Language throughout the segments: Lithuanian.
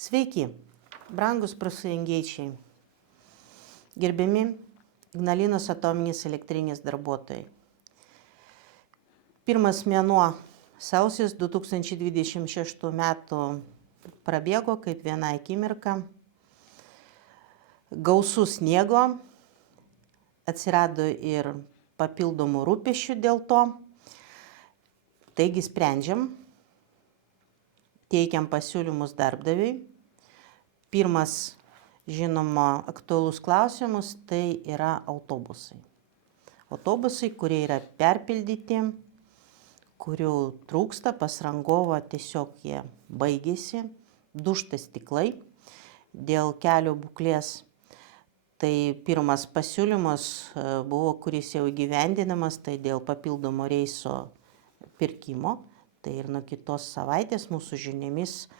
Sveiki, brangus prisijungiečiai, gerbiami Ignalinos atominės elektrinės darbuotojai. Pirmas mėnuo sausis 2026 metų prabėgo kaip viena akimirka. Gausų sniego, atsirado ir papildomų rūpesčių dėl to. Taigi sprendžiam, teikiam pasiūlymus darbdaviui. Pirmas, žinoma, aktualus klausimus tai yra autobusai. Autobusai, kurie yra perpildyti, kurių trūksta, pas rangovą tiesiog jie baigėsi, dužta stiklai dėl kelio būklės. Tai pirmas pasiūlymas buvo, kuris jau įgyvendinamas, tai dėl papildomo reiso pirkimo. Tai ir nuo kitos savaitės mūsų žiniomis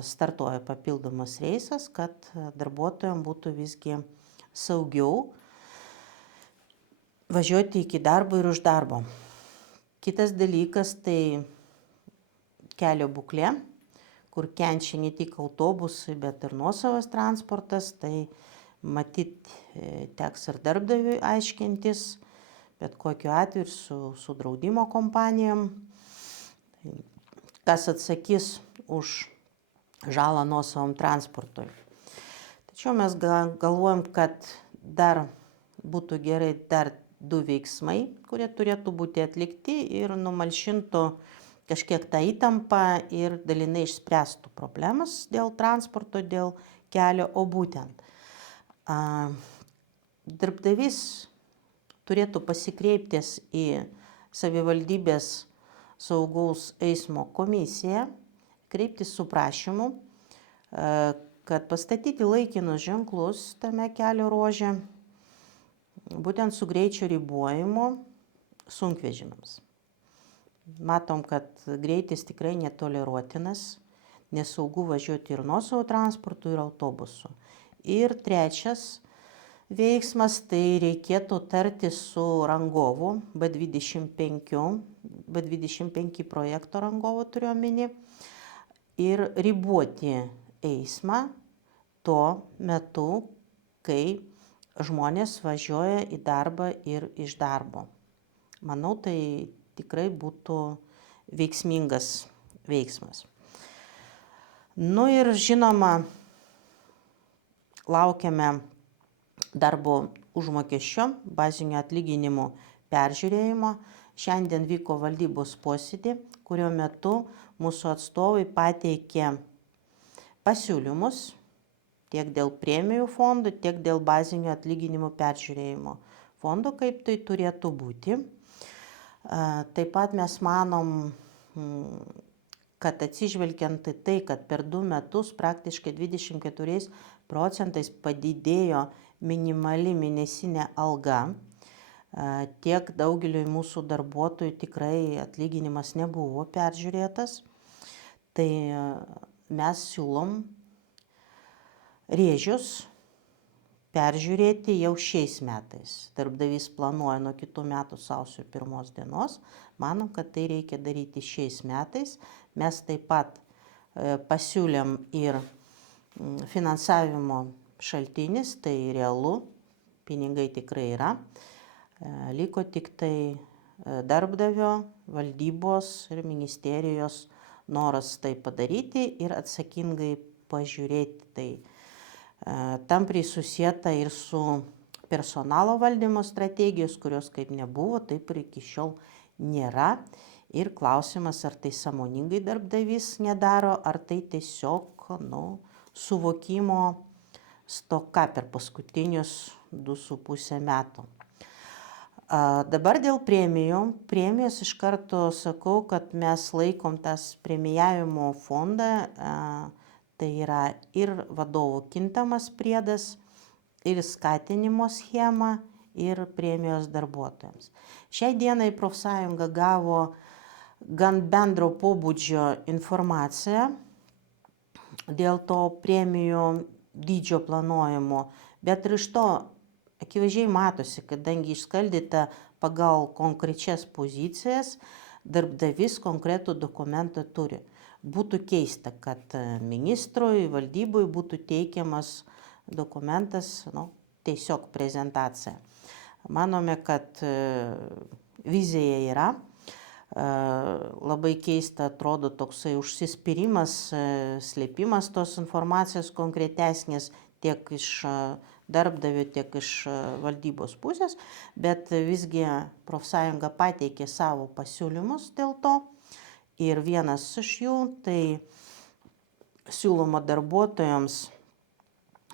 startuoja papildomas reisas, kad darbuotojams būtų visgi saugiau važiuoti iki darbo ir už darbo. Kitas dalykas tai kelio būklė, kur kenčia ne tik autobusai, bet ir nuosavas transportas. Tai matyt teks ir darbdaviui aiškintis, bet kokiu atveju su draudimo kompanijom. Kas atsakys už žalą nuosavam transportui. Tačiau mes galvojam, kad dar būtų gerai dar du veiksmai, kurie turėtų būti atlikti ir numalšintų kažkiek tą įtampą ir dalinai išspręstų problemas dėl transporto, dėl kelio, o būtent darbdavys turėtų pasikreiptis į savivaldybės saugaus eismo komisiją, kreiptis su prašymu, kad pastatyti laikinus ženklus tame kelio ruože, būtent su greičio ribojimu sunkvežimiams. Matom, kad greitis tikrai netoleruotinas, nesaugu važiuoti ir nuosavu transportu, ir autobusu. Ir trečias veiksmas, tai reikėtų tartis su rangovu, B25 projekto rangovu turiu omeny, ir riboti eismą tuo metu, kai žmonės važiuoja į darbą ir iš darbo. Manau, tai tikrai būtų veiksmingas veiksmas. Nu ir žinoma, laukiame darbo užmokesčio, bazinių atlyginimų peržiūrėjimo. Šiandien vyko valdybos posėdį, kurio metu mūsų atstovai pateikė pasiūlymus tiek dėl premijų fondų, tiek dėl bazinių atlyginimų peržiūrėjimo fondo, kaip tai turėtų būti. Taip pat mes manom, kad atsižvelgiant į tai, kad per 2 metus praktiškai 24% padidėjo minimali mėnesinė alga, tiek daugeliui mūsų darbuotojų tikrai atlyginimas nebuvo peržiūrėtas. Tai mes siūlom rėžius peržiūrėti jau šiais metais. Darbdavys planuoja nuo kitų metų sausio 1 dienos. Manom, kad tai reikia daryti šiais metais. Mes taip pat pasiūlėm ir finansavimo šaltinis, tai realu, pinigai tikrai yra. Liko tik tai darbdavio, valdybos ir ministerijos noras tai padaryti ir atsakingai pažiūrėti. Tai tampriai susieta ir su personalo valdymo strategijos, kurios kaip nebuvo, taip ir iki šiol nėra. Ir klausimas, ar tai sąmoningai darbdavys nedaro, ar tai tiesiog suvokimo stoka per paskutinius 2,5 metų. Dabar dėl premijų. Premijos iš karto sakau, kad mes laikom tas premijavimo fondą. Tai yra ir vadovų kintamas priedas, ir skatinimo schema, ir premijos darbuotojams. Šiai dienai profsąjunga gavo gan bendro pobūdžio informaciją dėl to premijų dydžio planuojimo, bet ir iš to akivaizdžiai matosi, kadangi išskaldyta pagal konkrečias pozicijas, darbdavys konkretų dokumentą turi. Būtų keista, kad ministrui, valdybui būtų teikiamas dokumentas, tiesiog prezentacija. Manome, kad vizija yra. Labai keista atrodo toksai užsispyrimas, slėpimas tos informacijos konkretesnės tiek iš darbdavio, tiek iš valdybos pusės, bet visgi profsąjunga pateikė savo pasiūlymus dėl to ir vienas iš jų tai siūloma darbuotojams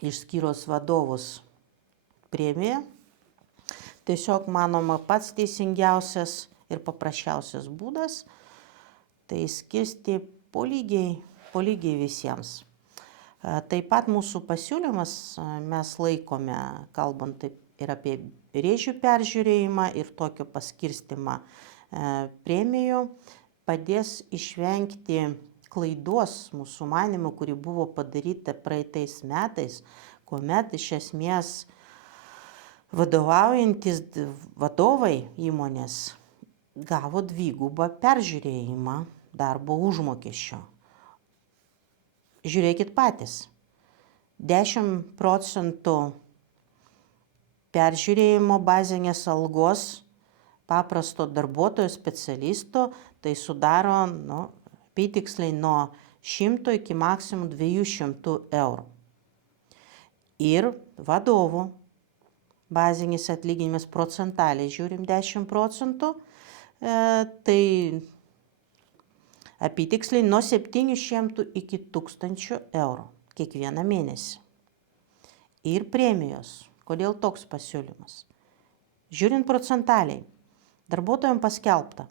išskyrus vadovus premija. Tiesiog manoma pats teisingiausias ir paprasčiausias būdas tai skirsti po lygiai visiems. Taip pat mūsų pasiūlymas mes laikome, kalbant ir apie rėžių peržiūrėjimą ir tokio paskirstimą premijų, padės išvengti klaidos mūsų manymu, kuri buvo padaryta praeitais metais, kuomet iš esmės vadovaujantis vadovai įmonės gavo dvigubą peržiūrėjimą darbo užmokesčio. Žiūrėkit patys, 10% peržiūrėjimo bazinės algos paprasto darbuotojo specialisto, tai sudaro apytiksliai nuo 100 iki maksimum 200 eurų. Ir vadovų bazinis atlyginimas procentaliai, žiūrim 10%, tai apytiksliai nuo 700 iki 1000 eurų kiekvieną mėnesį. Ir premijos. Kodėl toks pasiūlymas? Žiūrint procentaliai, darbuotojams paskelbta,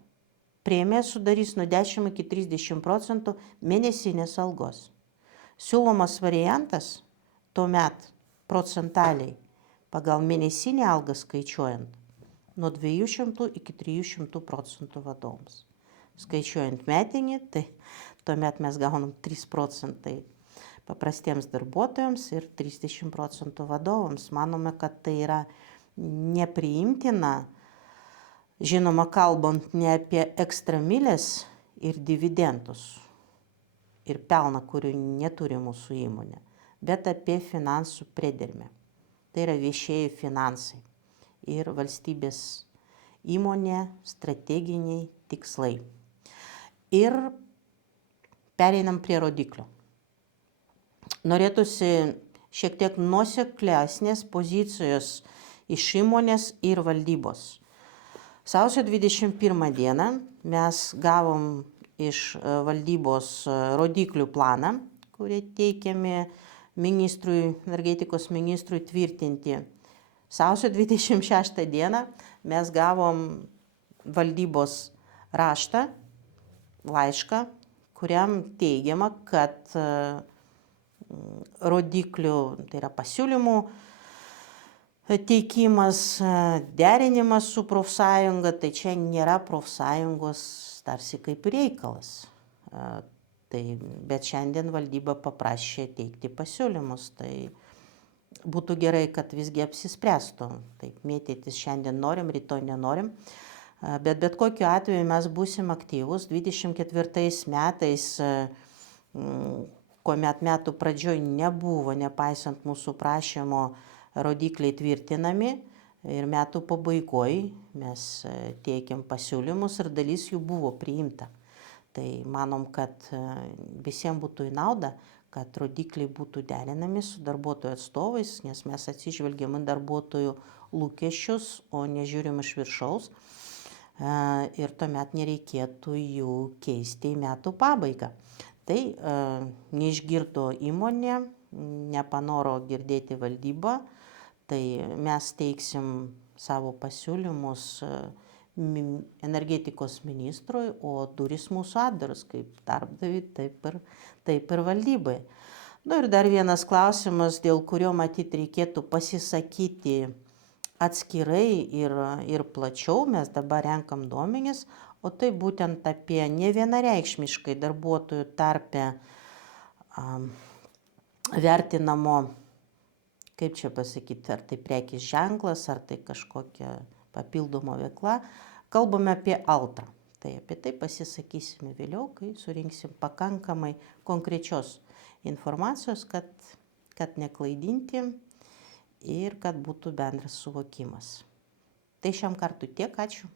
premija sudarys nuo 10 iki 30% mėnesinės algos. Siūlomas variantas tuomet procentaliai pagal mėnesinę algą skaičiuojant nuo 200 iki 300% vadovams. Skaičiuojant metinį, tai tuomet mes gaunam 3% paprastiems darbuotojams ir 30% vadovams. Manome, kad tai yra nepriimtina, žinoma, kalbant ne apie ekstramilės ir dividendus ir pelną, kurių neturi mūsų įmonė, bet apie finansų priedermę. Tai yra viešieji finansai ir valstybės įmonė, strateginiai tikslai. Ir pereinam prie rodiklių. Norėtųsi šiek tiek nuoseklesnės pozicijos iš įmonės ir valdybos. Sausio 21 dieną mes gavom iš valdybos rodiklių planą, kurie teikiami energetikos ministrui tvirtinti. Sausio 26 dieną mes gavom valdybos raštą, laišką, kuriam teigiama, kad rodiklių, tai yra pasiūlymų teikimas, derinimas su profsąjunga, tai čia nėra profsąjungos tarsi kaip reikalas. Bet šiandien valdyba paprašė teikti pasiūlymus, tai būtų gerai, kad visgi apsispręstų. Taip, mėtytis šiandien norim, rytoj nenorim. Bet kokiu atveju mes būsim aktyvus. 24 metais, kuomet metų pradžioj nebuvo, nepaisant mūsų prašymo, rodikliai tvirtinami ir metų pabaigoj mes teikiam pasiūlymus ir dalis jų buvo priimta. Tai manom, kad visiems būtų į naudą, kad rodikliai būtų derinami su darbuotojų atstovais, nes mes atsižvelgiam į darbuotojų lūkesčius, o nežiūrim iš viršaus. Ir tuomet nereikėtų jų keisti į metų pabaigą. Tai neišgirdo įmonė, nepanoro girdėti valdyba, tai mes teiksim savo pasiūlymus energetikos ministrui, o durys mūsų atdaros kaip darbdaviui, taip ir valdybai. Ir dar vienas klausimas, dėl kurio matyt reikėtų pasisakyti atskirai ir plačiau, mes dabar renkam duomenis, o tai būtent apie nevienareikšmiškai darbuotojų tarpe vertinamo, kaip čia pasakyti, ar tai prekės ženklas, ar tai kažkokia papildoma veikla. Kalbame apie altrą. Tai apie tai pasisakysime vėliau, kai surinksim pakankamai konkrečios informacijos, kad neklaidinti ir kad būtų bendras suvokimas. Tai šiam kartui tiek, ačiū.